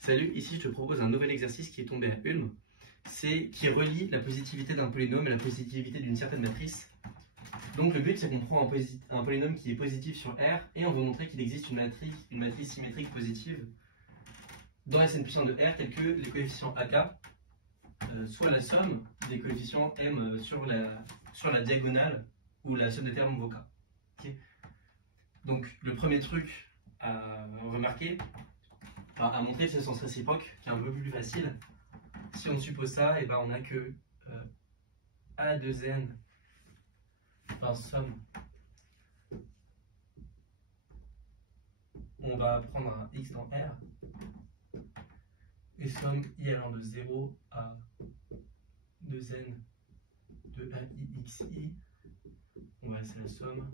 Salut, ici je te propose un nouvel exercice qui est tombé à Ulm. Qui relie la positivité d'un polynôme et la positivité d'une certaine matrice. Donc le but c'est qu'on prend un polynôme qui est positif sur R et on veut montrer qu'il existe une matrice symétrique positive dans Sn puissance de R telle que les coefficients AK soit la somme des coefficients M sur la diagonale ou la somme des termes vok. Okay. Donc le premier truc à remarquer, à montrer, c'est le sens réciproque qui est un peu plus facile. Si on suppose ça, et ben on a que A de n par somme. On va prendre un x dans R et somme i allant de 0 à 2n de AIXI. On va laisser la somme.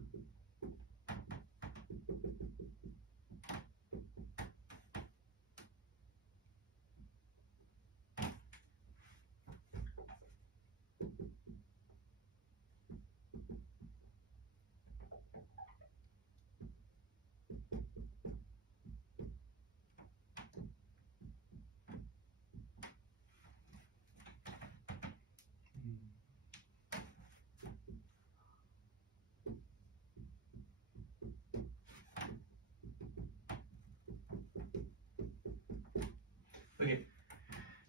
Ok.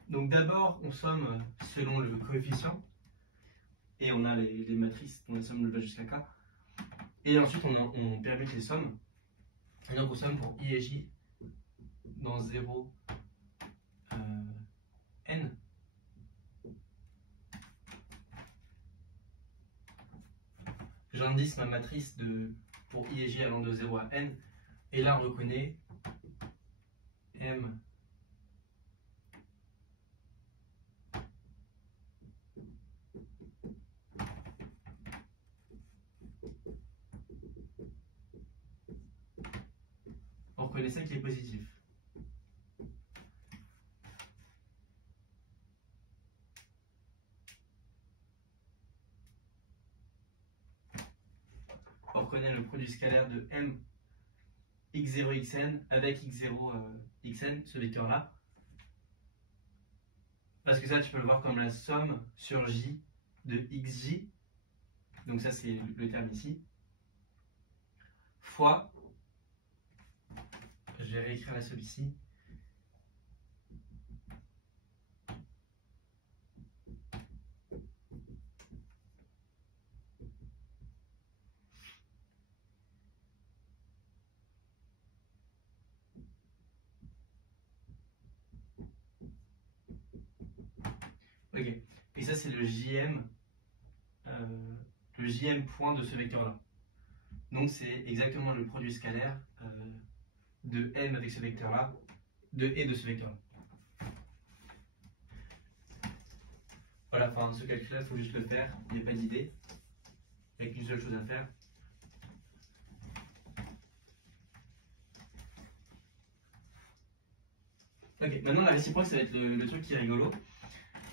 Donc d'abord, on somme selon le coefficient. Et on a les matrices dont la somme va jusqu'à K. Et ensuite, on permute les sommes. Et donc, on somme pour I et J dans 0, N. J'indice ma matrice pour I et J allant de 0 à N. Et là, on reconnaît M on reconnaît ça qui est positif. On reconnaît le produit scalaire de M x0 xn avec x0 xn, ce vecteur-là. Parce que ça, tu peux le voir comme la somme sur J de xj. Donc ça, c'est le terme ici. Fois, je vais réécrire la somme ici. Ok, et ça c'est le JM point de ce vecteur-là. Donc c'est exactement le produit scalaire de M avec ce vecteur-là, et de ce vecteur-là. Voilà, enfin ce calcul-là, il faut juste le faire, il n'y a pas d'idée. Il n'y a qu'une seule chose à faire. Ok, maintenant la réciproque, ça va être le truc qui est rigolo.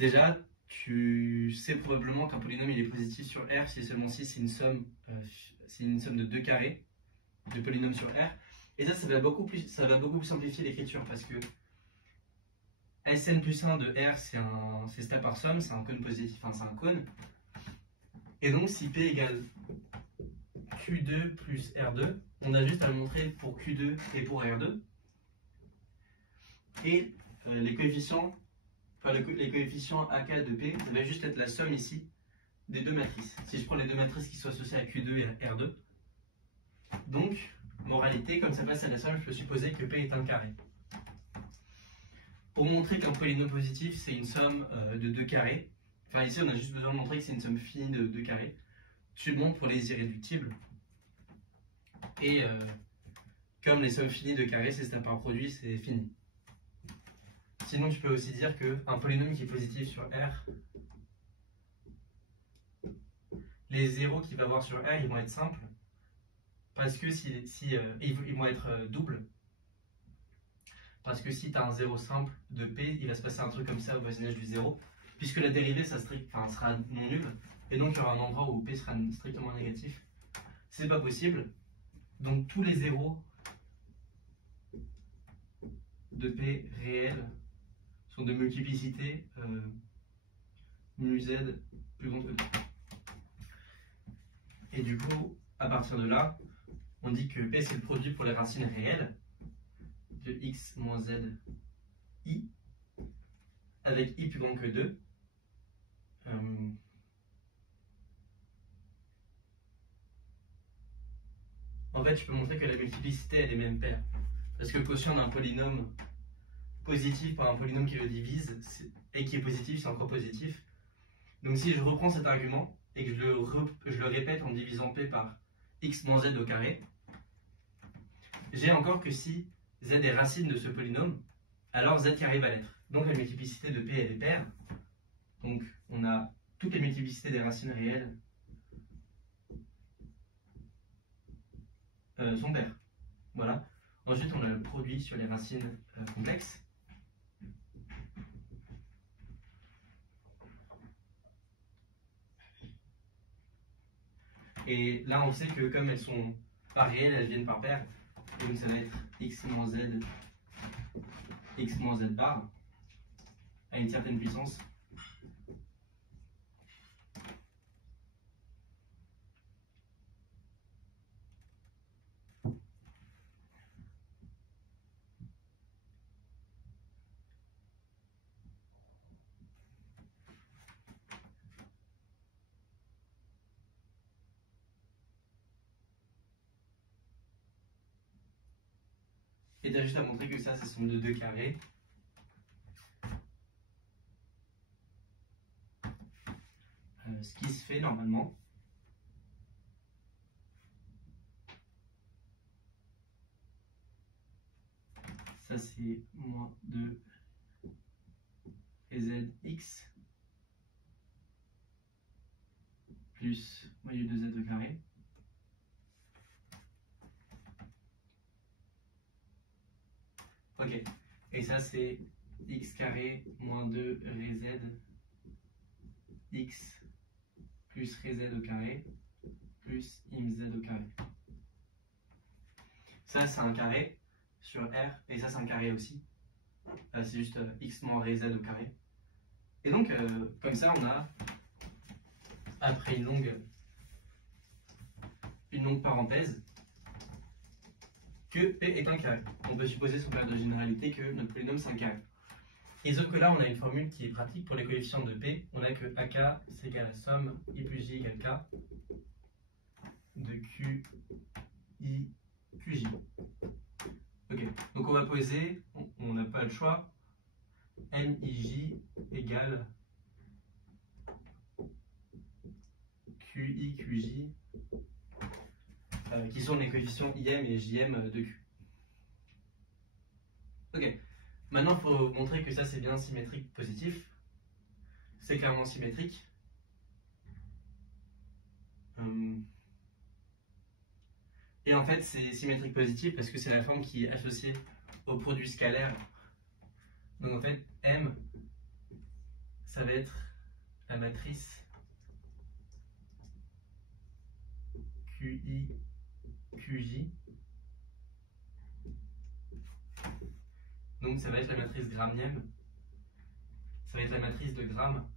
Déjà, tu sais probablement qu'un polynôme il est positif sur R si et seulement si c'est une somme de 2 carrés de polynômes sur R. Et ça va beaucoup plus simplifier l'écriture parce que Sn plus 1 de R c'est ça par somme, c'est un cône positif, enfin c'est un cône. Et donc si P égale Q2 plus R2, on a juste à le montrer pour Q2 et pour R2. Et les coefficients AK de P, ça va juste être la somme ici des deux matrices. Si je prends les deux matrices qui sont associées à Q2 et à R2. Donc, moralité, comme ça passe à la somme, je peux supposer que P est un carré. Pour montrer qu'un polynôme positif, c'est une somme de 2 carrés, enfin ici on a juste besoin de montrer que c'est une somme finie de 2 carrés, tu le montres pour les irréductibles. Et comme les sommes finies de carrés, c'est par produit, c'est fini. Sinon, tu peux aussi dire qu'un polynôme qui est positif sur R, les zéros qu'il va avoir sur R, ils vont être simples, parce que ils vont être doubles. Parce que si tu as un zéro simple de P, il va se passer un truc comme ça au voisinage du zéro, puisque la dérivée sera non nulle, et donc il y aura un endroit où P sera strictement négatif. C'est pas possible, donc tous les zéros de P réels sont de multiplicité mu z plus grande que 2. Et du coup, à partir de là, on dit que P c'est le produit pour les racines réelles de x moins z i avec i plus grand que 2. En fait, je peux montrer que la multiplicité elle est même paire. Parce que le quotient d'un polynôme positif par un polynôme qui le divise et qui est positif, c'est encore positif. Donc si je reprends cet argument et que je le répète en divisant P par x moins z au carré, j'ai encore que si z est racine de ce polynôme, alors z carré va l'être. Donc la multiplicité de P elle est paire. Donc on a toutes les multiplicités des racines réelles sont paires. Voilà. Ensuite on a le produit sur les racines complexes. Et là on sait que comme elles sont pas réelles, elles viennent par paire. Et donc ça va être x moins z bar à une certaine puissance. Et tu as juste à montrer que ça, c'est somme de 2 carrés. Ce qui se fait normalement. Ça, c'est moins 2 zx plus moyenne de z au carré. Ok, et ça c'est x carré moins 2 ré z x plus ré z au carré plus im z au carré. Ça c'est un carré sur R, et ça c'est un carré aussi. C'est juste x moins ré z au carré. Et donc, comme ça, on a, après une longue parenthèse, que P est un carré. On peut supposer sous période de généralité que notre polynôme c'est un carré. Et sauf que là, on a une formule qui est pratique pour les coefficients de P. On a que AK c'est égal à la somme I plus J égale K de Q, I, QJ. Ok, donc on va poser, on n'a pas le choix, NIJ égale QI, QJ, qui sont les coefficients IM et JM de Q. Ok, maintenant il faut montrer que ça c'est bien symétrique positif. C'est clairement symétrique. Et en fait c'est symétrique positif parce que c'est la forme qui est associée au produit scalaire. Donc en fait M, ça va être la matrice QI, QJ. Donc ça va être la matrice gramienne. Ça va être la matrice de Gram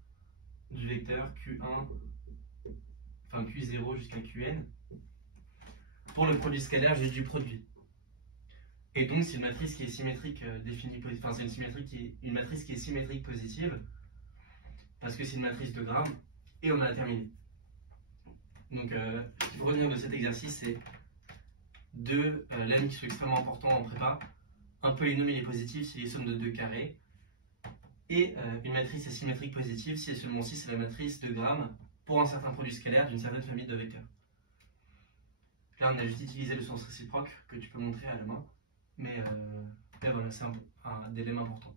du vecteur Q1, enfin Q0 jusqu'à Qn. Pour le produit scalaire, j'ai du produit. Et donc c'est une matrice qui est symétrique définie, enfin c'est une matrice qui est symétrique positive parce que c'est une matrice de Gram et on a terminé. Donc ce qu'il faut retenir de cet exercice, c'est deux lemmes qui sont extrêmement importants en prépa. Un polynôme il est positif s'il est somme de 2 carrés. Et une matrice est symétrique positive si et seulement si c'est la matrice de Gram pour un certain produit scalaire d'une certaine famille de vecteurs. Là on a juste utilisé le sens réciproque que tu peux montrer à la main. Mais voilà, c'est un lemmes important.